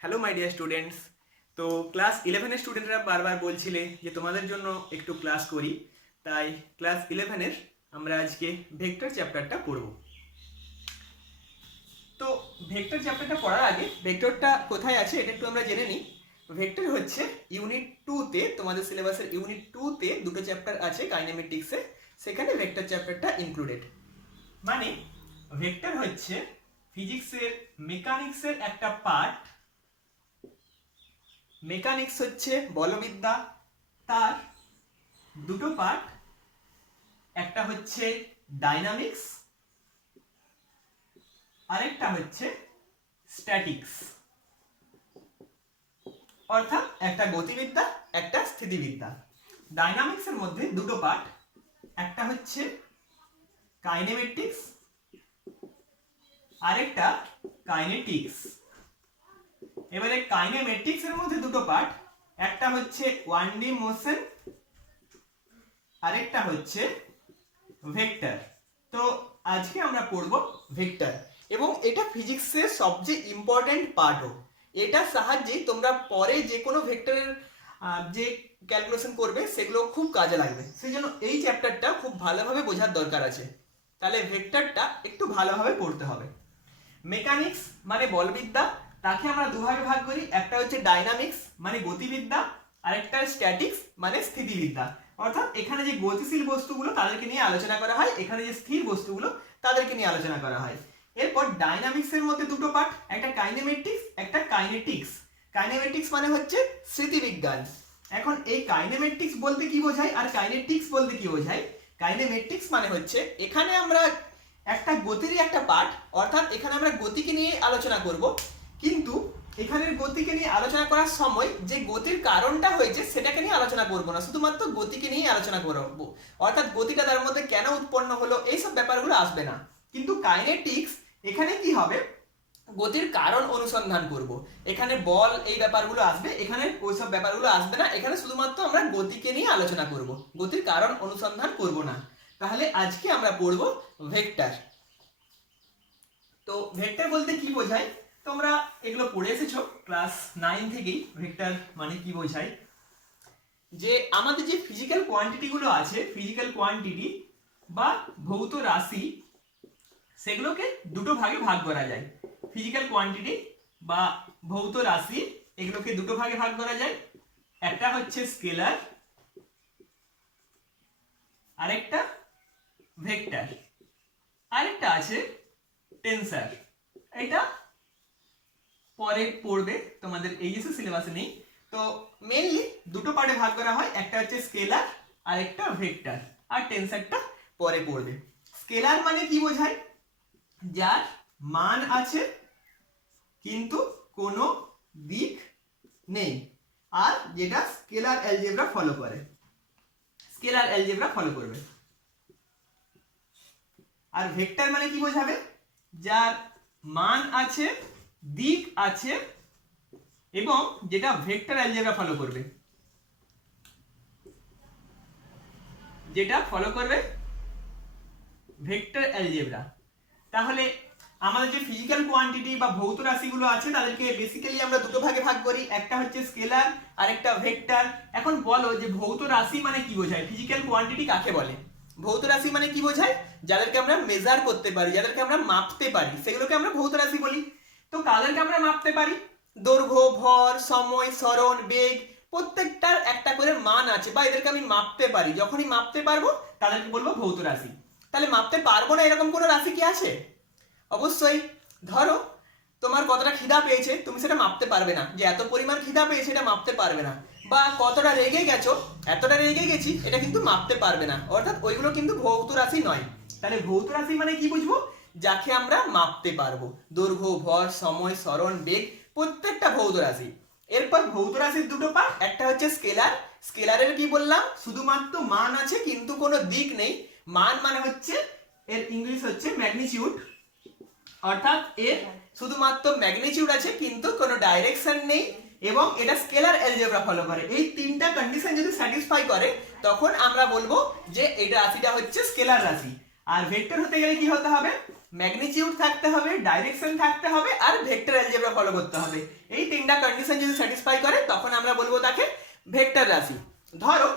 Hello my dear students. তো class 11-এর স্টুডেন্টরা বারবার বলছিলে যে তোমাদের জন্য একটু ক্লাস করি, তাই ক্লাস 11-এর আমরা আজকে ভেক্টর চ্যাপ্টারটা পড়ব। তো ভেক্টর চ্যাপ্টারটা পড়ার আগে ভেক্টরটা কোথায় আছে এটা একটু আমরা জেনে নিই। ভেক্টর হচ্ছে ইউনিট 2-তে, তোমাদের সিলেবাসের ইউনিট 2-তে দুটো চ্যাপ্টার আছে কাইনেমেটিক্সে, সেখানে ভেক্টর চ্যাপ্টারটা ইনক্লুডেড। মানে ভেক্টর হচ্ছে ফিজিক্সের মেকানিক্সের একটা পার্ট। মেকানিক্স হচ্ছে বলবিদ্যা, তার দুটো পার্ট, একটা হচ্ছে ডাইনামিক্স, আরেকটা হচ্ছে স্ট্যাটিক্স। অর্থাৎ একটা গতিবিদ্যা, একটা স্থিতিবিদ্যা। ডাইনামিক্সের মধ্যে দুটো পার্ট, একটা হচ্ছে কাইনেমেটিক্স, আরেকটা কাইনেটিক্স। এবারে কাইনেমেটিক্স এর মধ্যে দুটো পার্ট, একটা হচ্ছে 1D মোশন, আরেকটা হচ্ছে ভেক্টর। তো আজকে আমরা পড়ব ভেক্টর, এবং এটা ফিজিক্সের সবচেয়ে ইম্পর্টেন্ট পার্টও। এটার সাহায্যে তোমরা পরে যে কোনো ভেক্টরের যে ক্যালকুলেশন করবে সেগুলো খুব কাজে লাগবে, সেই জন্য এই চ্যাপ্টারটা খুব ভালোভাবে বোঝার দরকার আছে। তাহলে ভেক্টরটা একটু ভালোভাবে পড়তে হবে। মেকানিক্স মানে বলবিদ্যা, তাকে আমরা দুভাগে ভাগ করি, একটা হচ্ছে ডাইনামিক্স মানে গতিবিদ্যা, আর একটা স্ট্যাটিক্স মানে স্থিতিবিদ্যা। অর্থাৎ এখানে যে গতিশীল বস্তুগুলো তাদেরকে নিয়ে আলোচনা করা হয়, এখানে যে স্থির বস্তুগুলো তাদেরকে নিয়ে আলোচনা করা হয়। এরপর ডাইনামিক্স এর মধ্যে দুটো পার্ট, একটা কাইনেমেটিক্স, একটা কাইনেটিক্স। কাইনেমেটিক্স মানে হচ্ছে স্মৃতিবিজ্ঞান। এখন এই কাইনেমেটিক্স বলতে কি বোঝায় আর কাইনেটিক্স বলতে কি বোঝায়? কাইনেমেটিক্স মানে হচ্ছে এখানে আমরা একটা গতিরই একটা পার্ট, অর্থাৎ এখানে আমরা গতিকে নিয়ে আলোচনা করব, কিন্তু এখানের গতিকে নিয়ে আলোচনা করার সময় যে গতির কারণটা হয়েছে সেটাকে নিয়ে আলোচনা করব না, শুধুমাত্র গতিকে নিয়ে আলোচনা করব। অর্থাৎ গতিটা তার মধ্যে কেন উৎপন্ন হলো এইসব ব্যাপারগুলো আসবে না। কিন্তু কাইনেটিক্স এখানে কি হবে, গতির কারণ অনুসন্ধান করব। এখানে বল এই ব্যাপারগুলো আসবে, এখানে ওইসব ব্যাপারগুলো আসবে না, এখানে শুধুমাত্র আমরা গতিকে নিয়ে আলোচনা করব, গতির কারণ অনুসন্ধান করব না। তাহলে আজকে আমরা পড়ব ভেক্টর। তো ভেক্টর বলতে কি বোঝায় তোমরা এগুলো পড়ে এসেছো ক্লাস 9 থেকেই, ভেক্টর মানে কি বোঝায়। যে আমাদের যে ফিজিক্যাল কোয়ান্টিটি গুলো আছে, ফিজিক্যাল কোয়ান্টিটি বা ভৌত রাশি, সেগুলোকে দুটো ভাগে ভাগ করা যায়। ফিজিক্যাল কোয়ান্টিটি বা ভৌত রাশি এগুলোকে দুটো ভাগে ভাগ করা যায়, একটা হচ্ছে স্কেলার, আরেকটা ভেক্টর, আরেকটা আছে টেন্সর। এটা পরে পড়বে, তোমাদের এইচএসসি সিলেবাসে নেই। তো মেইনলি দুটো পার্টে ভাগ করা হয়, একটা হচ্ছে স্কেলার আর একটা ভেক্টর, আর টেন্সরটা পরে পড়বে। স্কেলার মানে কি বোঝায়? যার মান আছে কিন্তু কোনো দিক নেই, আর যেটা স্কেলার অ্যালজেব্রা ফলো করে, স্কেলার অ্যালজেব্রা ফলো করবে। আর ভেক্টর মানে কি বোঝাবে? যার মান আছে, দিক আছে, এবং যেটা ভেক্টর অ্যালজেব্রা ফলো করবে, যেটা ফলো করবে ভেক্টর অ্যালজেব্রা। তাহলে আমাদের যে ফিজিক্যাল কোয়ান্টিটি বা ভৌত রাশিগুলো আছে তাদেরকে বেসিক্যালি আমরা দুটো ভাগে ভাগ করি, একটা হচ্ছে স্কেলার আর একটা ভেক্টর। এখন বলো যে ভৌত রাশি মানে কি বোঝায়, ফিজিক্যাল কোয়ান্টিটি কাকে বলে? ভৌত রাশি মানে কি বোঝায়? যাদেরকে আমরা মেজার করতে পারি, যাদেরকে আমরা মাপতে পারি, সেগুলোকে আমরা ভৌত রাশি বলি। তো কাদেরকে আমরা মাপতে পারি? দৈর্ঘ্য, ভর, সময়, সরণ, বেগ, প্রত্যেকটার একটা করে মান আছে, বা এদেরকে আমি মাপতে পারি। যখনই মাপতে পারবো তাদেরকে বলবো ভৌত রাশি। তাহলে মাপতে পারবো না এরকম কোনো রাশি কি আছে? অবশ্যই। ধরো তোমার কতটা খিদা পেয়েছে, তুমি সেটা মাপতে পারবে না, যে এত পরিমাণ খিদা পেয়েছে এটা মাপতে পারবে না। বা কতটা রেগে গেছো, এতটা রেগে গেছি, এটা কিন্তু মাপতে পারবে না, অর্থাৎ ওইগুলো কিন্তু ভৌত রাশি নয়। তাহলে ভৌত রাশি মানে কি বুঝবো? যাকে আমরা মাপতে পারবো, দৈর্ঘ্য, ভর, সময়, সরণ, বেগ, প্রত্যেকটা ভৌত রাশি। এরপর ভৌত রাশির দুটো পার্ট, একটা হচ্ছে স্কেলার। স্কেলারের কি বললাম? শুধুমাত্র মান আছে কিন্তু কোনো দিক নেই। মান মানে হচ্ছে, এর ইংলিশ হচ্ছে ম্যাগনিটিউড, অর্থাৎ এর শুধুমাত্র ম্যাগনিটিউড আছে কিন্তু কোনো ডাইরেকশন নেই, এবং এটা স্কেলার অ্যালজেব্রা ফলো করে। এই তিনটা কন্ডিশন যদি স্যাটিসফাই করে তখন আমরা বলবো যে এই রাশিটা হচ্ছে স্কেলার রাশি। আর ভেক্টর হতে গেলে কি হতে হবে? ম্যাগনিটিউড থাকতে হবে, ডাইরেকশন থাকতে হবে, আর ভেক্টর অ্যালজেব্রা ফলো করতে হবে। এই তিনটা কন্ডিশন যদি স্যাটিসফাই করে তখন আমরা বলবো তাকে ভেক্টর রাশি। ধরো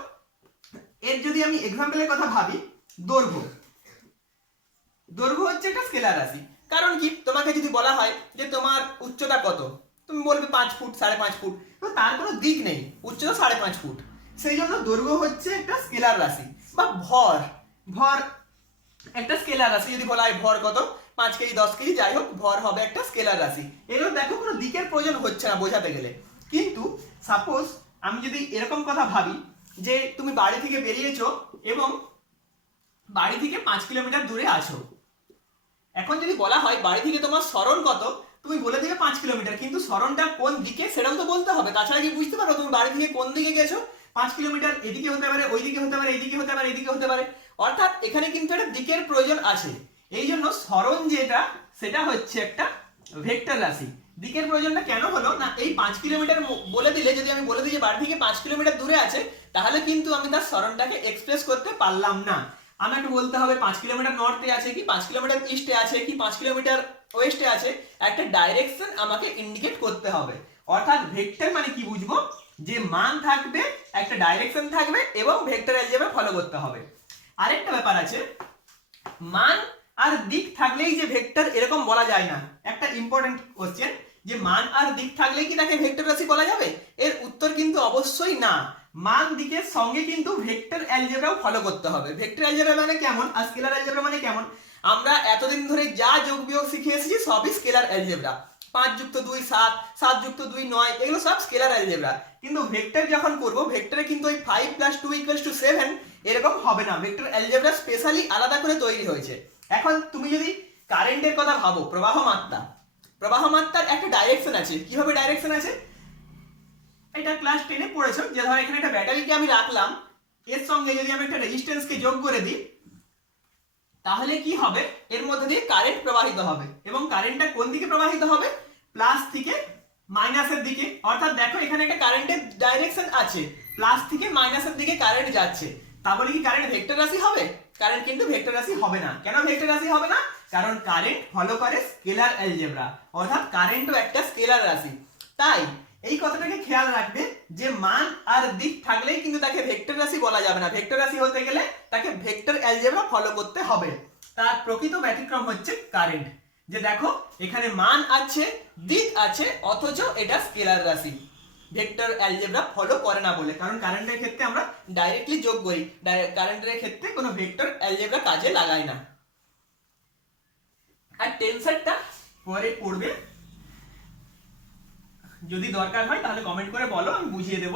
এর যদি আমি এক্সাম্পলের কথা ভাবি, দৈর্ঘ্য। দৈর্ঘ্য হচ্ছে একটা স্কেলার রাশি। কারণ কি, তোমাকে যদি বলা হয় যে তোমার উচ্চতা কত, তুমি বলবে 5 ফুট, 5.5 ফুট, তো তার কোনো দিক নেই, উচ্চতা 5.5 ফুট। সেই জন্য দৈর্ঘ্য হচ্ছে একটা স্কেলার রাশি। বা ভর, ভর একটা স্কেলার রাশি। যদি বলা হয় ভর কত, 5 কেজি, 10 কেজি, যাই হোক, ভর হবে একটা স্কেলার রাশি। এগুলো দেখো কোনো দিকের প্রয়োজন হচ্ছে না বোঝাতে গেলে। কিন্তু সাপোজ আমি যদি এরকম কথা ভাবি যে তুমি বাড়ি থেকে বেরিয়েছো এবং বাড়ি থেকে 5 কিলোমিটার দূরে আছো। এখন যদি বলা হয় বাড়ি থেকে তোমার সরণ কত, তুমি বলে দিবে 5 কিলোমিটার, কিন্তু সরণটা কোন দিকে সেটাও তো বলতে হবে। তাছাড়া কি বুঝতে পারো তুমি বাড়ি থেকে কোন দিকে গেছো? 5 কিলোমিটার এদিকে হতে পারে, ওইদিকে হতে পারে, এদিকে হতে পারে, এদিকে হতে পারে। অর্থাৎ এখানে কিন্তু একটা দিকের প্রয়োজন আছে। এই জন্য সরণ যেটা, সেটা হচ্ছে একটা ভেক্টর রাশি। দিকের প্রয়োজনটা কেন হলো না, এই 5 কিলোমিটার বলে দিলে, যদি আমি বলে দিই যে বাড়ি থেকে 5 কিলোমিটার দূরে আছে, তাহলে কিন্তু আমি তার সরণটাকে এক্সপ্রেস করতে পারলাম না। আমাকে বলতে হবে 5 কিলোমিটার নর্থে আছে কি, 5 কিলোমিটার ইস্টে আছে কি, 5 কিলোমিটার ওয়েস্টে আছে। একটা ডাইরেকশন আমাকে ইন্ডিকেট করতে হবে। অর্থাৎ ভেক্টর মানে কি বুঝবো, যে মান থাকবে, একটা ডাইরেকশন থাকবে এবং ভেক্টর অ্যালজেব্রা ফলো করতে হবে। আরেকটা ব্যাপার আছে, মান আর দিক থাকলেই যে ভেক্টর, এরকম বলা যায় না। একটা ইম্পর্টেন্ট কোশ্চেন, যে মান আর দিক থাকলেই কি তাকে ভেক্টর রাশি বলা যাবে? এর উত্তর কিন্তু অবশ্যই না। মান দিকের সঙ্গে কিন্তু ভেক্টর অ্যালজেব্রাও ফলো করতে হবে। ভেক্টর অ্যালজেব্রা মানে কেমন আর স্কেলার অ্যালজেব্রা মানে কেমন? আমরা এতদিন ধরে যা যোগ বিয়োগ শিখে এসেছি সবই স্কেলার অ্যালজেব্রা। 5 যুক্ত 2 7, 7 যুক্ত 2 9, এগুলো সব স্কেলার অ্যালজেব্রা। কিন্তু ভেক্টর যখন করব, ভেক্টরে কিন্তু ওই 5 + 2 = 7 এরকম হবে না। ভেক্টর অ্যালজেব্রা স্পেশালি আলাদা করে তৈরি হয়েছে। এখন তুমি যদি কারেন্টের কথা ভাবো, প্রবাহ মাত্রা, প্রবাহ মাত্রার একটা ডাইরেকশন আছে। কিভাবে ডাইরেকশন আছে? এটা ক্লাস 10 এ পড়েছো, যে ধর এখানে একটা ব্যাটারিকে আমি রাখলাম, এর সঙ্গে যদি আমি একটা রেজিস্ট্যান্সকে যোগ করে দিই, তাহলে কি হবে, এর মধ্যে দিয়ে কারেন্ট প্রবাহিত হবে। এবং কারেন্টটা কোন দিকে প্রবাহিত হবে? প্লাস থেকে মাইনাসের দিকে। অর্থাৎ দেখো এখানে একটা কারেন্টের ডাইরেকশন আছে, প্লাস থেকে মাইনাসের দিকে কারেন্ট যাচ্ছে। তাহলে কি কারেন্ট ভেক্টর রাশি হবে? কারেন্ট কিন্তু ভেক্টর রাশি হবে না। কেন ভেক্টর রাশি হবে না? কারণ কারেন্ট ফলো করে স্কেলার অ্যালজেব্রা, অর্থাৎ কারেন্টও একটা স্কেলার রাশি। তাই এই কথাটাকে খেয়াল রাখবে যে মান আর দিক থাকলেই কিন্তু তাকে ভেক্টর রাশি বলা যাবে না। ভেক্টর রাশি হতে গেলে তাকে ভেক্টর অ্যালজেব্রা ফলো করতে হবে। তার প্রকৃত ব্যতিক্রম হচ্ছে কারেন্ট। যে দেখো এখানে মান আছে, দিক আছে, অথচ এটা স্কেলার রাশি। ভেক্টর অ্যালজেব্রা ফলো করে না বলে। কারণ কারেন্টের ক্ষেত্রে আমরা ডাইরেক্টলি যোগ করি, কারেন্টের ক্ষেত্রে কোনো ভেক্টর অ্যালজেব্রা কাজে লাগাই না। আর টেনসারটা পরে পড়বে, যদি দরকার হয় তাহলে কমেন্ট করে বলো, আমি বুঝিয়ে দেব।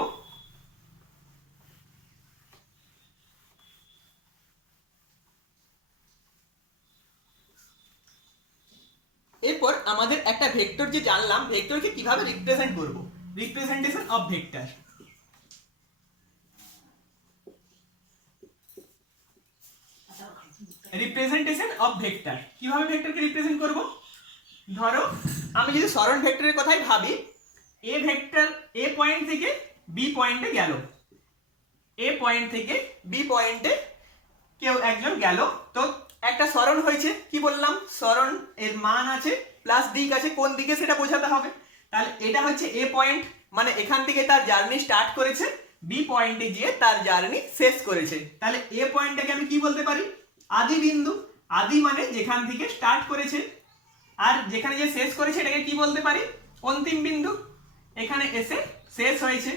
এরপর আমাদের একটা ভেক্টর যে জানলাম, ভেক্টরকে কিভাবে রিপ্রেজেন্ট করব, representation of vector. Representation of vector, কিভাবে ভেক্টরকে রিপ্রেজেন্ট করব? ধরো আমি যদি সরল ভেক্টরের কথাই ভাবি, এ ভেক্টর এ পয়েন্ট থেকে বি পয়েন্টে গেল, এ পয়েন্ট থেকে বি পয়েন্টে কেউ একজন গেল, তো একটা সরণ হয়েছে। কি বললাম? সরণ এর মান আছে, প্লাস দিক আছে, কোন দিকে সেটা বোঝাতে হবে। তাহলে এটা হচ্ছে এ পয়েন্ট, মানে এখান থেকে তার জার্নি স্টার্ট করেছে, বি পয়েন্টে গিয়ে তার জার্নি শেষ করেছে। তাহলে এ পয়েন্টটাকে আমি কি বলতে পারি? আদি বিন্দু। আদি মানে যেখান থেকে স্টার্ট করেছে, আর যেখানে যে শেষ করেছে এটাকে কি বলতে পারি? অন্তিম বিন্দু। এখানে এসে শেষ হয়েছে।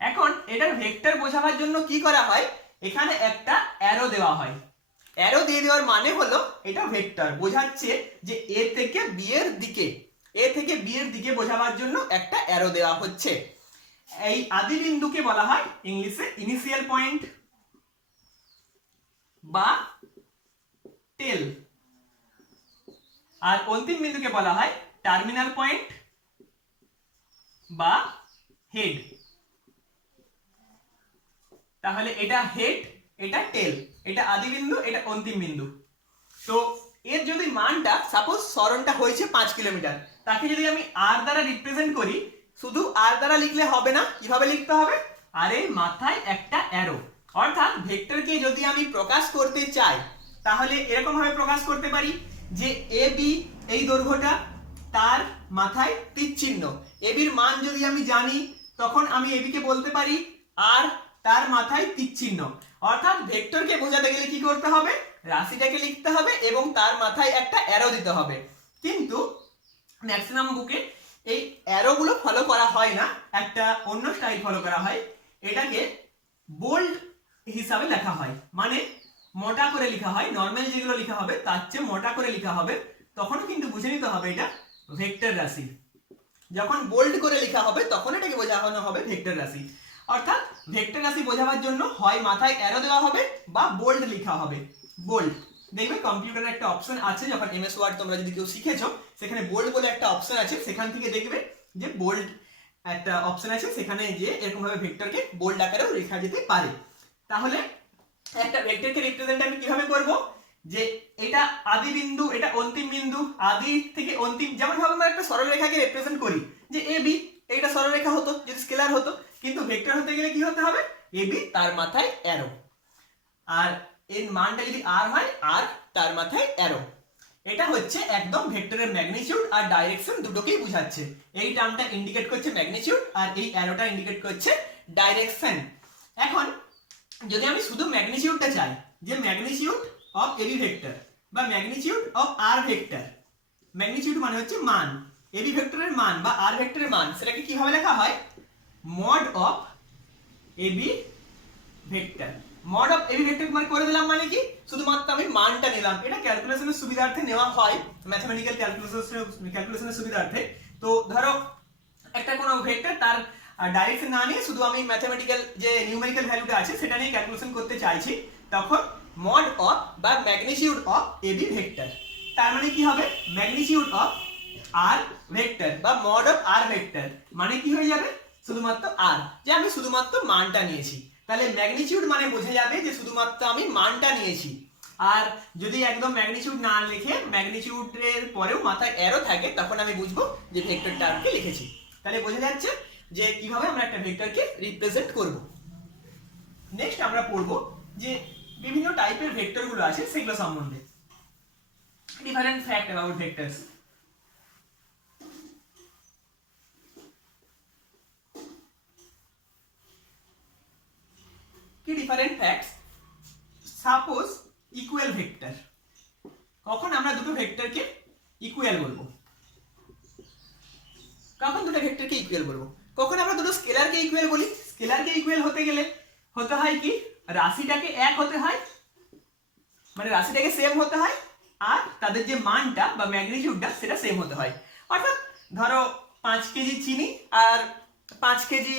এখন এটার ভেক্টর বোঝাবার জন্য কি করা হয়? এখানে একটা অ্যারো দেওয়া হয়। অ্যারো দিয়ে দেওয়ার মানে হলো এটা ভেক্টর বোঝাচ্ছে যে এ থেকে বি এর দিকে, এ থেকে বি এর দিকে বোঝাবার জন্য একটা অ্যারো দেওয়া হচ্ছে। এই আদি বিন্দুকে বলা হয় ইংলিশে ইনিশিয়াল পয়েন্ট বা টেল, আর অন্তিম বিন্দুকে বলা হয় টার্মিনাল পয়েন্ট বা হেড। তাহলে এটা হেড, এটা টেল, এটা আদি বিন্দু, এটা অন্তিম বিন্দু। তো এর যদি মানটা, সাপোজ সরণটা হয়েছে 5 কিলোমিটার, তাকে যদি আমি আর দ্বারা রিপ্রেজেন্ট করি, শুধু আর দ্বারা লিখলে হবে না, কিভাবে লিখতে হবে? আর এর মাথায় একটা অ্যারো। অর্থাৎ ভেক্টরকে যদি আমি প্রকাশ করতে চাই, তাহলে এরকম ভাবে প্রকাশ করতে পারি যে এ বি এই দৈর্ঘ্যটা তার মাথায় তীর চিহ্ন, এ বির মান যদি আমি জানি তখন আমি এ বিকে বলতে পারি আর তার মাথায় তীর চিহ্ন। অর্থাৎ ভেক্টরকে বোঝাতে গেলে কি করতে হবে, রাশিটাকে লিখতে হবে এবং তার মাথায় একটা অ্যারো দিতে হবে। কিন্তু ম্যাক্সিমাম বুকে এই অ্যারোগুলো ফলো করা হয় না, একটা অন্য স্টাইল ফলো করা হয়। এটাকে বোল্ড হিসাবে লেখা হয়, মানে মোটা করে লেখা হয়। নর্মাল যেগুলো লেখা হবে তার চেয়ে মোটা করে লেখা হবে, তখনও কিন্তু বুঝে নিতে হবে এটা ভেক্টর রাশি। যখন বোল্ড করে লেখা হবে তখন এটাকে বোঝানো হবে ভেক্টর রাশি। অর্থাৎ ভেক্টর রাশি বোঝাবার জন্য হয় মাথায় অ্যারো দেওয়া হবে বা বোল্ড লেখা হবে। বোল্ড দেখবে কম্পিউটারে একটা অপশন আছে, যখন এমএস ওয়ার্ড তোমরা যদি কেউ শিখেছো সেখানে বোল্ড বলে একটা অপশন আছে, সেখান থেকে দেখবে যে বোল্ড একটা অপশন আছে, সেখানে যে এরকম ভাবে ভেক্টরকে বোল্ড আকারেও লেখা যেতে পারে। তাহলে একটা ভেক্টরকে রিপ্রেজেন্ট আমি কিভাবে করব, যে এটা আদি বিন্দু, এটা অন্তিম বিন্দু, আদি থেকে অন্তিম, যেমন ভাবে আমরা একটা সরলরেখাকে রিপ্রেজেন্ট করি যে এ বি, এইটা সরলরেখা হতো যদি স্কেলার হতো, কিন্তু ভেক্টর হতে গেলে কি হতে হবে, এ বি তার মাথায় অ্যারো, আর এর মানটা যদি আর হয় আর তার মাথায় অ্যারো। এটা হচ্ছে একদম ভেক্টরের ম্যাগনিটিউড আর ডাইরেকশন দুটোকেই বোঝাচ্ছে। এই টার্মটা ইন্ডিকেট করছে ম্যাগনিটিউড আর এই অ্যারোটা ইন্ডিকেট করছে ডাইরেকশন। এখন যদি আমি শুধু ম্যাগনিটিউডটা চাই, যে ম্যাগনিটিউড অফ এবি ভেক্টর বা magnitude of R vector, magnitude মানে হচ্ছে মান, এবি ভেক্টরের মান বা আর ভেক্টরের মান, সেটাকে কিভাবে লেখা হয়, mod of AB vector. Mod of AB vector মানে করে দিলাম, মানে কি শুধুমাত্র আমি মানটা নিলাম। এটা ক্যালকুলেশনের সুবিধার্থে নেওয়া হয়, ম্যাথমেটিক্যাল ক্যালকুলেশনের সুবিধার্থে। তো ধরো একটা কোনো ভেক্টর তার ডাইরেকশন না নিয়ে শুধু আমি ম্যাথমেটিক্যাল যে নিউমেরিক্যাল ভ্যালুটা আছে সেটা নিয়ে ক্যালকুলেশন করতে চাইছি, তখন মড অফ বা ম্যাগনিটিউড অফ এবি ভেক্টর। তার মানে কি হবে, ম্যাগনিটিউড অফ আর ভেক্টর বা মড অফ আর ভেক্টর মানে কি হয়ে যাবে, শুধুমাত্র আর, যে আমি শুধুমাত্র মানটা নিয়েছি। তাহলে ম্যাগনিটিউড মানে বোঝা যাবে যে শুধুমাত্র আমি মানটা নিয়েছি। আর যদি একদম ম্যাগনিটিউড না লিখে ম্যাগনিটিউডের পরেও মাথায় অ্যারো থাকে, তখন আমি বুঝবো যে ভেক্টর টার্মকে লিখেছি। তাহলে বোঝা যাচ্ছে যে কিভাবে আমরা একটা ভেক্টরকে রিপ্রেজেন্ট করব। নেক্সট আমরা পড়ব যে বিভিন্ন টাইপের ভেক্টরগুলো আছে সেগুলো সম্বন্ধে, ডিফারেন্ট ফ্যাক্ট অ্যাবাউট ভেক্টরস। কি different facts, suppose equal vector, কখন আমরা দুটো ভেক্টরকে ইকুয়াল বলবো, কখন দুটো ভেক্টরকে ইকুয়াল বলবো, কখন আমরা দুটো স্কেলারকে ইকুয়াল বলি। স্কেলারকে ইকুয়াল হতে গেলে হতে হয় কি, রাশিটাকে এক হতে হয়, মানে রাশিটাকে সেম হতে হয়, আর তাদের যে মানটা বা ম্যাগনিটিউডটা সেটা সেম হতে হয়। অর্থাৎ ধরো 5 কেজি চিনি আর 5 কেজি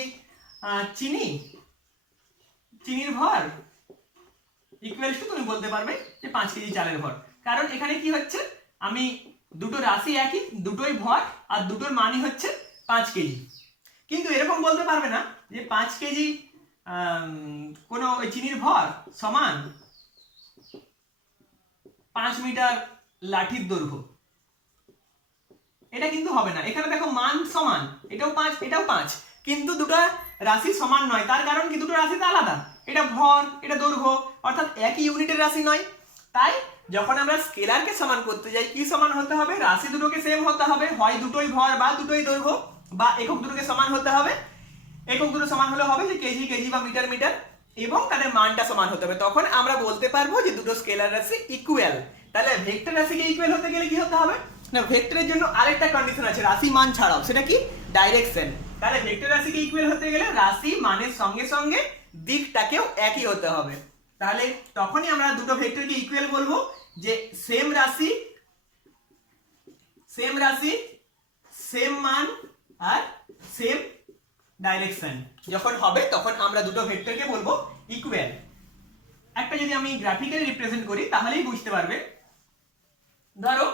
চিনির ভর ইকুয়ালস টু, তুমি বলতে পারবে যে 5 কেজি চালের ভর। কারণ এখানে কি হচ্ছে, আমি দুটো রাশি একই, দুটোই ভর আর দুটোর মানই হচ্ছে 5 কেজি। কিন্তু এরকম বলতে পারবে না যে 5 কেজি কোনো চিনির ভর সমান 5 মিটার লাঠির দৈর্ঘ্য, এটা কিন্তু হবে না। এখানে দেখো মান সমান, এটাও 5 এটাও 5, কিন্তু দুটো রাশি সমান নয়। তার কারণ কি, দুটো রাশি তো আলাদা, এটা ভর এটা দৈর্ঘ্য, অর্থাৎ একই ইউনিটের রাশি নয়। তাই যখন আমরা স্কেলারকে সমান করতে যাই, কি সমান হতে হবে, রাশি দুটোকে সেম হতে হবে, হয় দুটোই ভর বা দুটোই দৈর্ঘ্য, বা একক দুটোকে সমান হতে হবে। একক দুটো সমান হলে হবে যে কেজি কেজি বা মিটার মিটার, এবং তাদের মানটা সমান হতে হবে, তখন আমরা বলতে পারবো যে দুটো স্কেলার রাশি ইকুয়াল। তাহলে ভেক্টর রাশিকে ইকুয়াল হতে গেলে কি হতে হবে না, ভেক্টরের জন্য আরেকটা কন্ডিশন আছে রাশি মান ছাড়াও, সেটা কি, ডাইরেকশন। তাহলে ভেক্টর রাশিকে ইকুয়াল হতে গেলে রাশি মানের সঙ্গে সঙ্গে দিকটাকেও একই হতে হবে। তাহলে তখনই আমরা দুটো ভেক্টরকে ইকুয়াল বলবো, যে সেম রাশি সেম মান আর সেম ডাইরেকশন যখন হবে, তখন আমরা দুটো ভেক্টরকে বলবো ইকুয়াল। একটা যদি আমি গ্রাফিক্যালি রিপ্রেজেন্ট করি তাহলেই বুঝতে পারবে। ধরো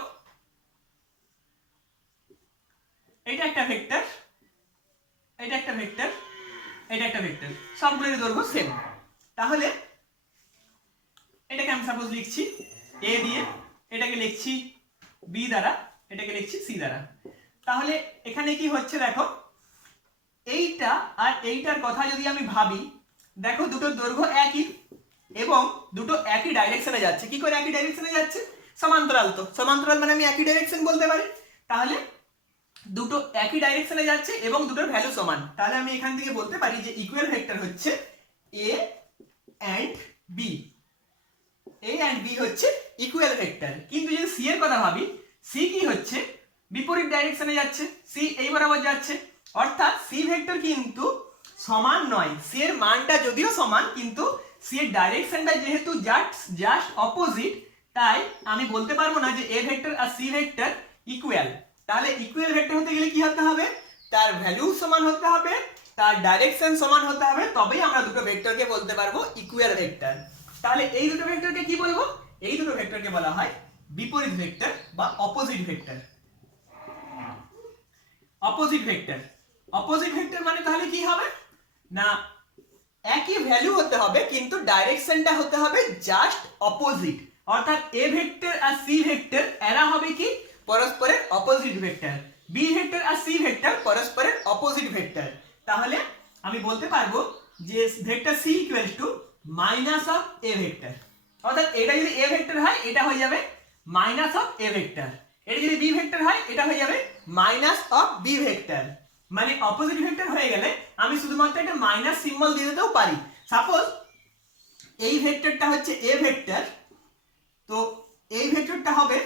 এটা একটা ভেক্টর, এটা একটা ভেক্টর, এটা একটা ভেক্টর, সবগুলোর দৈর্ঘ্য সেম। তাহলে এটাকে আমি সাপোজ লিখছি এ দিয়ে, এটাকে লিখছি বি দ্বারা, এটাকে লিখছি সি দ্বারা। তাহলে এখানে কি হচ্ছে দেখো, এইটা আর এইটার কথা যদি আমি ভাবি, দেখো দুটো দৈর্ঘ্য একই এবং দুটো একই ডাইরেকশনে যাচ্ছে। কি করে একই ডাইরেকশনে যাচ্ছে, সমান্তরাল, তো সমান্তরাল মানে আমি একই ডাইরেকশন বলতে পারি। তাহলে দুটো একই ডাইরেকশনে যাচ্ছে এবং দুটোর ভ্যালু সমান, তাহলে আমি এখান থেকে বলতে পারি যে ইকুয়াল ভেক্টর হচ্ছে A and B. A and B হচ্ছে ইকুয়াল ভেক্টর। কিন্তু যদি সি এর কথা ভাবি, সি কি হচ্ছে, বিপরীত ডাইরেকশনে যাচ্ছে, সি এই বরাবর যাচ্ছে, অর্থাৎ সি ভেক্টর কিন্তু সমান নয়। সি এর মানটা যদিও সমান, কিন্তু সি এর ডাইরেকশনটা যেহেতু জাস্ট অপোজিট, তাই আমি বলতে পারবো না যে এ ভেক্টর আর সি ভেক্টর ইকুয়াল। তাহলে ইকুয়াল ভেক্টর হতে গেলে কি হতে হবে, তার ভ্যালু সমান হতে হবে, তার ডাইরেকশন সমান হতে হবে, তবেই আমরা দুটো ভেক্টরকে বলতে পারবো ইকুয়াল ভেক্টর। তাহলে এই দুটো ভেক্টরকে কি বলবো, এই দুটো ভেক্টরকে বলা হয় বিপরীত ভেক্টর বা opposite vector. Opposite vector, opposite vector মানে তাহলে কি হবে না, একই ভ্যালু হতে হবে কিন্তু ডাইরেকশনটা হতে হবে জাস্ট অপোজিট। অর্থাৎ এ ভেক্টর আর সি ভেক্টর এরা হবে কি পরস্পরের অপোজিট ভেক্টর, বি ভেক্টর আর সি ভেক্টর পরস্পরের অপোজিট ভেক্টর। তাহলে আমি বলতে পারবো যে vector C equals to minus of A vector. অর্থাৎ এটা যদি এ ভেক্টর হয় এটা হয়ে যাবে মাইনাস অফ এ ভেক্টর, এটা যদি বি ভেক্টর হয় এটা হয়ে যাবে মাইনাস অফ বি ভেক্টর। মানে অপোজিট ভেক্টর হয়ে গেলে আমি শুধুমাত্র একটা মাইনাস সিম্বল দিয়ে দিতেও পারি। সাপোজ এই ভেক্টরটা হচ্ছে এ ভেক্টর, তো এই ভেক্টরটা হবে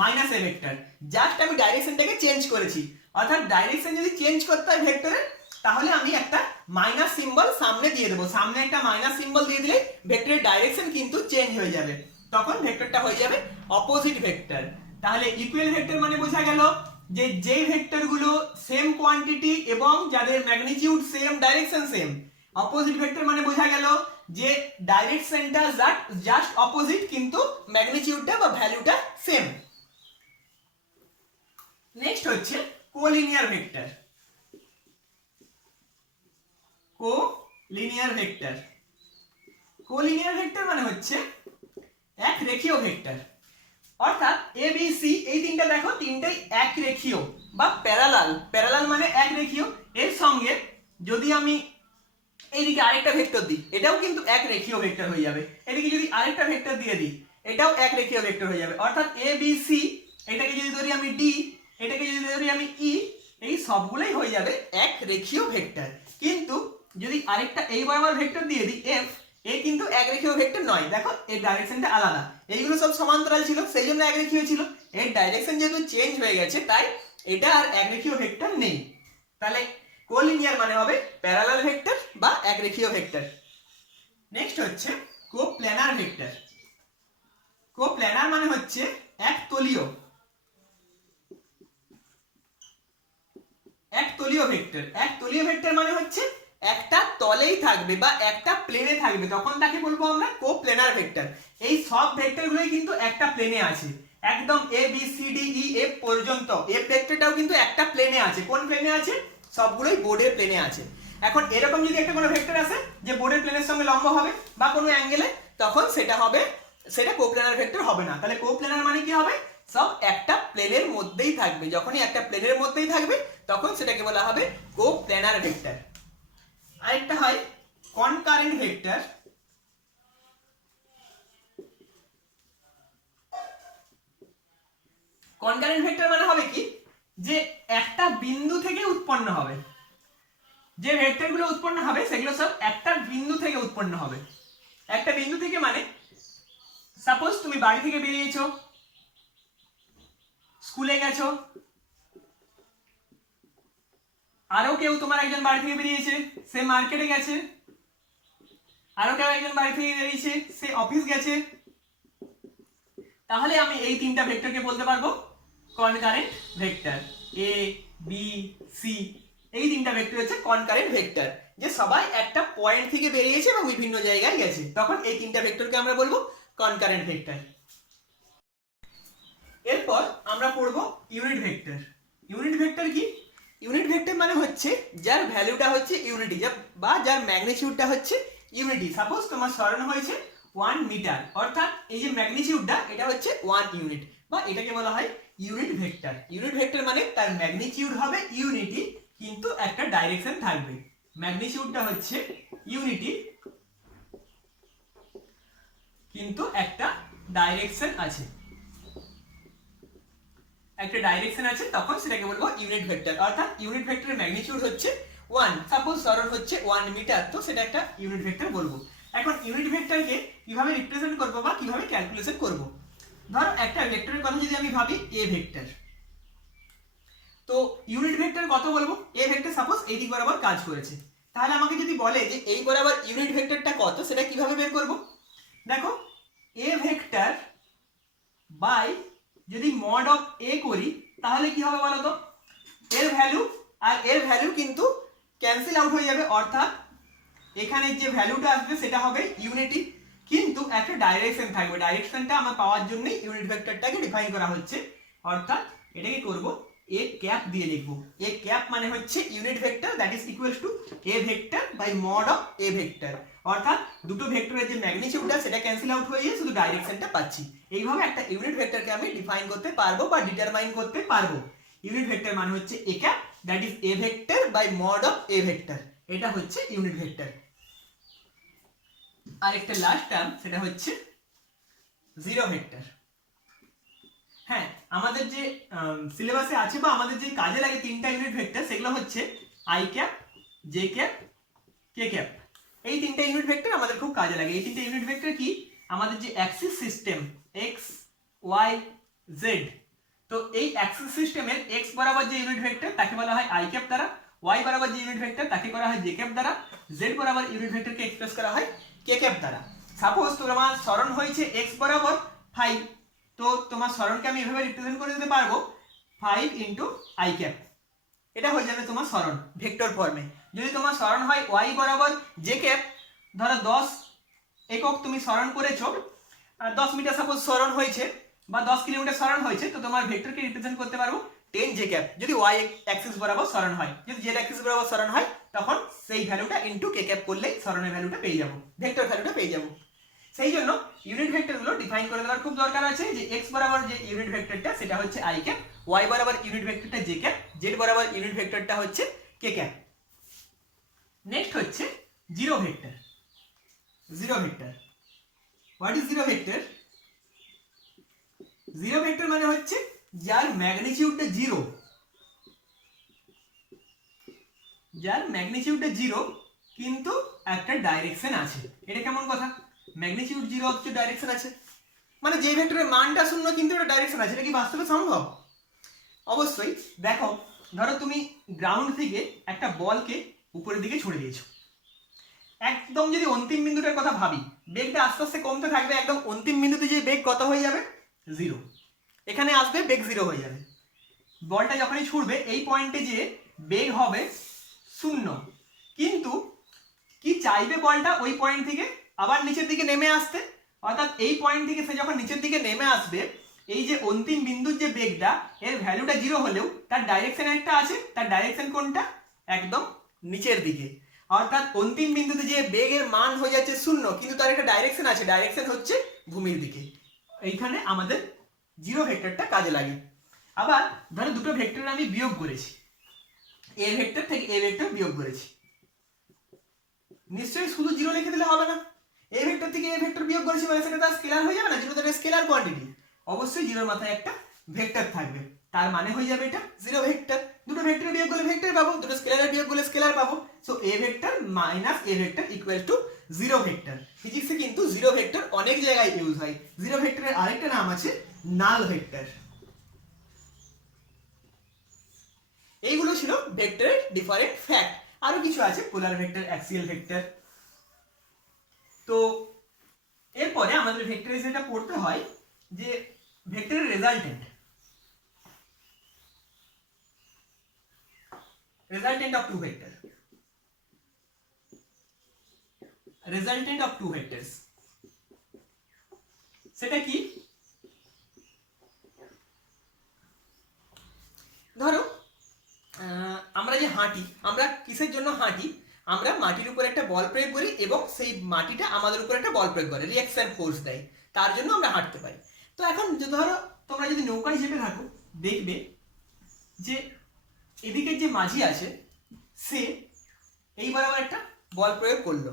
মাইনাস এ ভেক্টর, জাস্ট আমি ডাইরেকশনটাকে চেঞ্জ করেছি। অর্থাৎ ডাইরেকশন যদি চেঞ্জ করতে হয় ভেক্টরের, তাহলে আমি একটা মাইনাস সিম্বল সামনে দিয়ে দেবো, সামনে একটা মাইনাস সিম্বল দিয়ে দিলে ভেক্টরের ডাইরেকশন কিন্তু চেঞ্জ হয়ে যাবে, তখন ভেক্টরটা হয়ে যাবে অপোজিট ভেক্টর। তাহলে ইকুয়াল ভেক্টর মানে বোঝা গেল যে যেই ভেক্টরগুলো সেম কোয়ান্টিটি এবং যাদের magnitude same, direction same. Opposite vector মানে বোঝা গেল যে ডাইরেকশনটা জাস্ট অপোজিট কিন্তু ম্যাগনিটিউডটা বা ভ্যালুটা সেম। নেক্সট হচ্ছে collinear vector. Collinear vector, collinear vector মানে হচ্ছে এক রেখীয় ভেক্টর। অর্থাৎ এ বি সি এই তিনটা দেখো, তিনটাই এক রেখীয় বা প্যারালাল। প্যারালাল মানে এক রেখীয়, এর সঙ্গে যদি আমি এইদিকে আরেকটা ভেক্টর দিই এটাও কিন্তু এক রেখীয় ভেক্টর হয়ে যাবে, এদিকে যদি আরেকটা ভেক্টর দিয়ে দিই এটাও এক রেখীয় ভেক্টর হয়ে যাবে। অর্থাৎ এ বি সি, এটাকে যদি ধরি আমি ডি, এটাকে যদি ধরি আমি ই, এই সবগুলোই হয়ে যাবে এক রেখীয় ভেক্টর। কিন্তু যদি আরেকটা এই বরাবর ভেক্টর দিয়ে দিই এফ, এ কিন্তু এক রেখীয় ভেক্টর নয়, দেখো এর ডাইরেকশনটা আলাদা, এইগুলো সব সমান্তরাল ছিল সেই জন্য এক রেখীয় ছিল, এর ডাইরেকশন যেহেতু চেঞ্জ হয়ে গেছে তাই এটা আর এক রেখীয় ভেক্টর নেই। তাহলে কোলিনিয়ার মানে হবে প্যারালাল ভেক্টর বা এক রেখীয় ভেক্টর। নেক্সট হচ্ছে কোপ্ল্যানার ভেক্টর। কোপ্ল্যানার মানে হচ্ছে একতলীয়, একতলীয় ভেক্টর। একতলীয় ভেক্টর মানে হচ্ছে একটা তলেই থাকবে বা একটা প্লেনে থাকবে, তখন তাকে বলবো আমরা কোপ্ল্যানার ভেক্টর। এই সব ভেক্টরগুলোই কিন্তু একটা প্লেনে আছে, একদম A B C D E F পর্যন্ত। এফ ভেক্টরটাও কিন্তু একটা প্লেনে আছে। কোন প্লেনে আছে? সবগুলোই বোর্ডের প্লেনে আছে। এখন এরকম যদি একটা কোনো ভেক্টর আসে যে বোর্ডের প্লেনের সঙ্গে লম্ব হবে বা কোনো অ্যাঙ্গেলে, তখন সেটা কোপ্ল্যানার ভেক্টর হবে না। তাহলে কোপ্ল্যানার মানে কি হবে? সব একটা প্লেনের মধ্যেই থাকবে। যখনই একটা প্লেনের মধ্যেই থাকবে তখন সেটাকে বলা হবে কোপ্ল্যানার ভেক্টর। আরেকটা হয় কনকারেন্ট ভেক্টর। কনকারেন্ট ভেক্টর মানে হবে কি, যে একটা বিন্দু থেকে উৎপন্ন হবে। যে ভেক্টরগুলো উৎপন্ন হবে সেগুলো সব একটা বিন্দু থেকে উৎপন্ন হবে। একটা বিন্দু থেকে মানে সাপোজ তুমি বাড়ি থেকে বেরিয়েছো, স্কুলে গেছো, আরো কেউ তোমার একজন বাড়ি থেকে বেরিয়েছে সে মার্কেটে গেছে, আরো কেউ একজন বাড়ি থেকে বেরিয়েছে সে অফিস গেছে, তাহলে আমি এই তিনটা ভেক্টরকে বলতে পারবো কনকারেন্ট ভেক্টর। এ বি সি এই তিনটা ভেক্টর হচ্ছে কনকারেন্ট ভেক্টর, যে সবাই একটা পয়েন্ট থেকে বেরিয়েছে এবং বিভিন্ন জায়গায় গেছে, তখন এই তিনটা ভেক্টরকে আমরা বলবো কনকারেন্ট ভেক্টর। এরপর আমরা পড়বো ইউনিট ভেক্টর। ইউনিট ভেক্টর কি? ইউনিট ভেক্টর মানে হচ্ছে যার ভ্যালুটা হচ্ছে ইউনিটি, বা যার ম্যাগনিটিউডটা হচ্ছে ইউনিটি। সাপোজ তোমার সরানো হয়েছে 1 মিটার, অর্থাৎ এই যে ম্যাগনিটিউডটা এটা হচ্ছে 1 ইউনিট, বা এটাকে বলা হয় ইউনিট ভেক্টর। ইউনিট ভেক্টর মানে তার ম্যাগনিটিউড হবে ইউনিটি কিন্তু একটা ডাইরেকশন থাকবে। ম্যাগনিটিউডটা হচ্ছে ইউনিটি কিন্তু একটা ডাইরেকশন আছে। একটা ডাইরেকশন আছে তখন সেটাকে বলবো ইউনিট ভেক্টর। অর্থাৎ ইউনিট ভেক্টরের ম্যাগনিটিউড হচ্ছে 1, সাপোজ সরণ হচ্ছে 1 মিটার, তো সেটা একটা ইউনিট ভেক্টর বলবো। এখন ইউনিট ভেক্টরকে কিভাবে রিপ্রেজেন্ট করবো বা কিভাবে ক্যালকুলেশন করব, ধরো একটা ভেক্টরের কথা যদি আমি ভাবি এ ভেক্টর, তো ইউনিট ভেক্টর কত বলবো, এ ভেক্টর সাপোজ এই দিক বরাবর কাজ করেছে, তাহলে আমাকে যদি বলে যে এই বরাবর ইউনিট ভেক্টরটা কত, সেটা কিভাবে বের করব, দেখো এ ভেক্টর বাই যদি মড অফ এ করি তাহলে কি হবে বলো তো, এর ভ্যালু আর এর ভ্যালু কিন্তু ক্যান্সেল আউট হয়ে যাবে, অর্থাৎ এখানে যে ভ্যালুটা আসবে সেটা হবে ইউনিটি, কিন্তু একটা ডাইরেকশন থাকবে, ডাইরেকশনটা আমার পাওয়ার জন্যই ইউনিট ভেক্টরটাকে ডিফাইন করা হচ্ছে। অর্থাৎ এটাকে করব এ ক্যাপ দিয়ে লিখবো, এ ক্যাপ মানে হচ্ছে unit vector that is equals to A vector by mod of A vector. অর্থাৎ দুটো ভেক্টরের যে ম্যাগনিটিউডটা সেটা ক্যান্সেল আউট হয়ে গিয়ে শুধু ডাইরেকশনটা পাচ্ছি। এইভাবে একটা ইউনিট ভেক্টরকে আমি ডিফাইন করতে পারবো বা ডিটারমাইন করতে পারবো। ইউনিট ভেক্টর মানে হচ্ছে A cap that is A vector by mod of A vector, এটা হচ্ছে ইউনিট ভেক্টর। আর একটা লাস্ট টার্ম সেটা হচ্ছে জিরো ভেক্টর। হ্যাঁ, আমাদের যে সিলেবাসে আছে বা আমাদের যে কাজে লাগে তিনটা ইউনিট ভেক্টর, সেগুলো হচ্ছে I cap, J cap, K cap. এই তিনটা ইউনিট ভেক্টর আমাদের খুব কাজে লাগে। এই তিনটা ইউনিট ভেক্টর কি, আমাদের যে axis system X Y Z, তো এই অ্যাক্সিস সিস্টেমের এক্স বরাবর যে ইউনিট ভেক্টর তাকে বলা হয় আই ক্যাপ দ্বারা, ওয়াই বরাবর যে ইউনিট ভেক্টর তাকে করা হয় জে ক্যাপ দ্বারা, জেড বরাবর ইউনিট ভেক্টরকে এক্সপ্রেস করা হয় কে ক্যাপ দ্বারা। সাপোজ তোমার সরণ হয়েছে এক্স বরাবর 5, তো তোমার সরণকে আমি এভাবে রিপ্রেজেন্ট করে দিতে পারবো 5 ইন্টু আই ক্যাপ, এটা হয়ে যাবে তোমার সরণ ভেক্টর ফর্মে। যদি তোমার সরণ হয় ওয়াই বরাবর জে ক্যাপ, ধরো 10 একক তুমি সরণ করেছো, 10 মিটার সাপোজ সরণ হয়েছে বা 10 কিলোমিটার সরণ হয়েছে, তো তোমার ভেক্টরকে রিপ্রেজেন্ট করতে পারবো 10 জে ক্যাপ যদি ওয়াই অ্যাক্সিস বরাবর সরণ হয়। যদি জেড অ্যাক্সিস বরাবর সরণ হয় তখন সেই ভ্যালুটা ইন্টু কে ক্যাপ করলেই সরণের ভ্যালুটা পেয়ে যাবো, ভেক্টর ভ্যালুটা পেয়ে যাবো। সেই জন্য ইউনিট ভেক্টরগুলো ডিফাইন করে দেওয়ার খুব দরকার আছে, যে এক্স বরাবর যে ইউনিট ভেক্টরটা সেটা হচ্ছে আই ক্যাপ, ওয়াই বরাবর ইউনিট ভেক্টরটা জে ক্যাপ, জেড বরাবর ইউনিট ভেক্টরটা হচ্ছে কে ক্যাপ। নেক্সট হচ্ছে zero vector. Zero vector, what is zero vector? Zero vector মানে হচ্ছে যার ম্যাগনিটিউডটা জিরো, যার ম্যাগনিটিউডটা জিরো কিন্তু একটা ডাইরেকশন আছে। এটা কেমন কথা, ম্যাগনিটিউড জিরো হচ্ছে ডাইরেকশন আছে, মানে যে ভেক্টরের মানটা শূন্য কিন্তু একটা ডাইরেকশন আছে, এটা কি বাস্তবে সম্ভব? অবশ্যই। দেখো, ধরো তুমি গ্রাউন্ড থেকে একটা বলকে উপরের দিকে ছুড়ে দিয়েছো, একদম যদি অন্তিম বিন্দুটার কথা ভাবি, বেগটা আস্তে আস্তে কমতে থাকবে, একদম অন্তিম বিন্দুতে যে বেগ কত হয়ে যাবে, জিরো, এখানে আসবে বেগ জিরো হয়ে যাবে। বলটা যখনই ছুড়বে এই পয়েন্টে যে বেগ হবে শূন্য, কিন্তু কি চাইবে বলটা ওই পয়েন্ট থেকে আবার নিচের দিকে নেমে আসতে, অর্থাৎ এই পয়েন্ট থেকে সে যখন নিচের দিকে নেমে আসবে, এই যে অন্তিম বিন্দুর যে বেগটা এর ভ্যালুটা জিরো হলেও তার ডাইরেকশন একটা আছে, তার ডাইরেকশন কোনটা, একদম নিচের দিকে। অর্থাৎ অন্তিম বিন্দুতে যে বেগের মান হয়ে যাচ্ছে শূন্য, কিন্তু তার একটা ডাইরেকশন আছে, ডাইরেকশন হচ্ছে ভূমির দিকে। এইখানে আমাদের জিরো ভেক্টরটা কাজে লাগে। আবার ধরো দুটো ভেক্টর আমি বিয়োগ করেছি, এ ভেক্টর থেকে এ ভেক্টর বিয়োগ করেছি, নিশ্চয়ই শুধু জিরো লিখে দিলে হবে না, এ ভেক্টর থেকে এ ভেক্টর বিয়োগ করেছি মানে সেটা তার স্কেলার হয়ে যাবে না, জিরো তো একটা স্কেলার কোয়ান্টিটি, অবশ্যই জিরোর মাথায় একটা ভেক্টর থাকবে, তার মানে হয়ে যাবে এটা জিরো ভেক্টর। দুটো ভেক্টর বিয়োগ করলে ভেক্টর পাবো, দুটো স্কেলার বিয়োগ করলে স্কেলার পাবো, so A vector minus A vector equal to zero vector. ফিজিক্সে কিন্তু জিরো ভেক্টর অনেক জায়গায় ইউজ হয়। জিরো ভেক্টরের আরেকটা নাম আছে নাল ভেক্টর। এইগুলো ছিল ভেক্টরের ডিফারেন্ট ফ্যাক্ট, আরো কিছু আছে, পোলার ভেক্টর, অ্যাক্সিয়াল ভেক্টর। তো এরপরে আমাদের ভেক্টরে যেটা পড়তে হয় যে ভেক্টরের resultant, resultant of two vector, resultant of two vectors, সেটা কি? ধরো আমরা যে হাঁটি, আমরা কিসের জন্য হাঁটি, আমরা মাটির উপর একটা বল প্রয়োগ করি এবং সেই মাটিটা আমাদের উপর একটা বল প্রয়োগ করে, রিঅ্যাকশন ফোর্স দেয়, তার জন্য আমরা হাঁটতে পারি। তো এখন ধরো তোমরা যদি নৌকায় চেপে থাকো, দেখবে যে এদিকে যে মাঝি আছে সে এই বরাবর একটা বল প্রয়োগ করলো,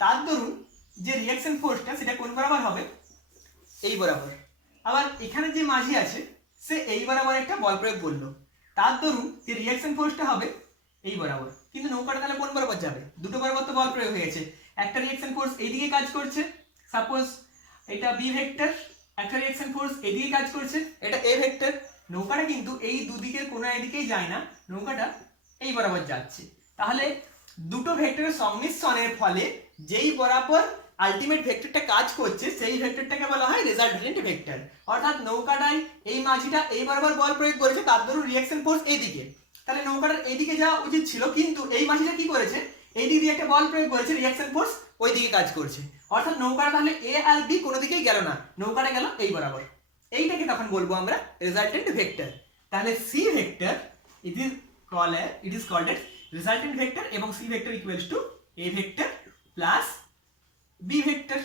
তার দরুন যে রিঅ্যাকশন ফোর্সটা সেটা কোন বরাবর হবে, এই বরাবর। আবার এখানে যে মাঝি আছে সে এই বরাবর একটা বল প্রয়োগ করলো, তার দরুন যে রিয়াকশন ফোর্সটা হবে এই বরাবর, কিন্তু নৌকাটা তাহলে কোন বরাবর যাবে? দুটো বরাবর তো বল প্রয়োগ হয়েছে, একটা রিয়াকশন ফোর্স এইদিকে কাজ করছে, সাপোজ এটা বি ভেক্টর, একটা রিয়াকশন ফোর্স এইদিকে কাজ করছে, এটা এ ভেক্টর। নৌকাটা কিন্তু এই দুদিকের কোনো একদিকেই যায় না, নৌকাটা এই বরাবর যাচ্ছে। তাহলে দুটো ভেক্টরের সংমিশ্রণের ফলে যেই বরাবর আলটিমেট ভেক্টরটা কাজ করছে সেই ভেক্টরটাকে বলা হয় রেজাল্টেন্ট ভেক্টর। অর্থাৎ নৌকাটায় এই মাঝিটা এই বরাবর বল প্রয়োগ করেছে, তার দরুন রিয়াকশন ফোর্স এইদিকে, তাহলে নৌকাটার এইদিকে যাওয়া উচিত ছিল, কিন্তু এই মাঝিটা কি করেছে, এই দিক দিয়ে একটা বল প্রয়োগ করেছে, রিয়াকশন ফোর্স ওই দিকে কাজ করছে। অর্থাৎ নৌকাটা তাহলে এ আর বি কোনো দিকেই গেল না, নৌকাটা গেল এই বরাবর। এইটাকে তখন বলবো আমরা রেজাল্টেন্ট ভেক্টর। তাহলে C vector it is called as resultant vector, এবং C vector equals to A vector plus B vector.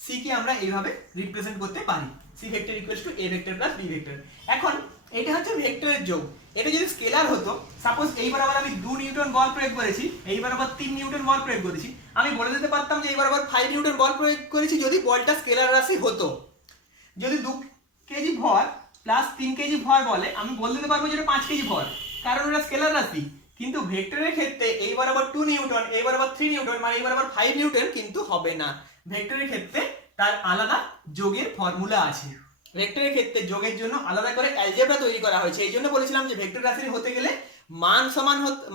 C কে আমরা এইভাবে রিপ্রেজেন্ট করতে পারি, C vector equals to A vector plus B vector. এখন এটা হচ্ছে ভেক্টরের যোগ, এটা যদি স্কেলার হতো, সাপোজ এই বরাবর আমি 2 নিউটন বল প্রয়োগ করেছি, এই বরাবর 3 নিউটন বল প্রয়োগ করেছি, আমি বলে দিতে পারতাম যে এই বরাবর 5 নিউটন বল প্রয়োগ করেছি যদি বলটা স্কেলার রাশি হতো। যদি 2 কেজি ভর প্লাস 3 কেজি ভর বলে, আমি বলে দিতে পারবো যে এটা 5 কেজি ভর, কারণ এটা স্কেলার রাশি। কিন্তু ভেক্টরের ক্ষেত্রে এই বরাবর 2 নিউটন, এই বরাবর 3 নিউটন, মানে এই বরাবর 5 নিউটন কিন্তু হবে না। ভেক্টরের ক্ষেত্রে তার আলাদা যোগের ফর্মুলা আছে, ভেক্টরের ক্ষেত্রে যোগের জন্য আলাদা করে অ্যালজেব্রা তৈরি করা হয়েছে। এই জন্য বলেছিলাম যে ভেক্টর রাশির হতে গেলে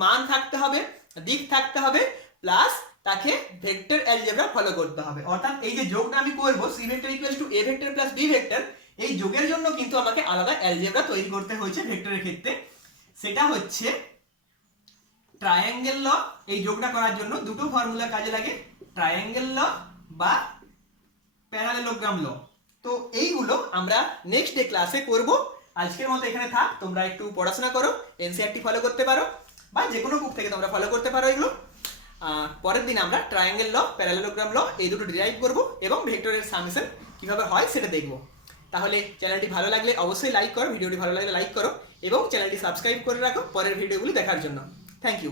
মান থাকতে হবে, দিক থাকতে হবে, প্লাস তাকে ভেক্টর অ্যালজেব্রা ফলো করতে হবে। অর্থাৎ এই যে যোগটা আমি করব C vector equals to A vector plus B vector, এই যোগের জন্য কিন্তু আমাকে আলাদা অ্যালজেব্রা তৈরি করতে হয়েছে ভেক্টরের ক্ষেত্রে। সেটা হচ্ছে ট্রায়াঙ্গেল ল। এই যোগটা করার জন্য দুটো ফর্মুলা কাজে লাগে, ট্রায়াঙ্গেল ল বা প্যারালেলোগ্রাম ল। তো এইগুলো আমরা নেক্সট ডে ক্লাসে করব। আজকের মতো এখানে থাক, তোমরা একটু পড়াশোনা করো, এনসিইআরটি ফলো করতে পারো, বা যে কোনো বুক থেকে তোমরা ফলো করতে পারো এগুলো। পরের দিন আমরা ট্রায়াঙ্গেল ল, প্যারালেলোগ্রাম ল এই দুটো ডিরাইভ করব, এবং ভেক্টরের সামেশন কিভাবে হয় সেটা দেখব। তাহলে চ্যানেলটি ভালো লাগলে অবশ্যই লাইক করো, ভিডিওটি ভালো লাগলে লাইক করো, এবং চ্যানেলটি সাবস্ক্রাইব করে রাখো পরের ভিডিওগুলি দেখার জন্য। Thank you.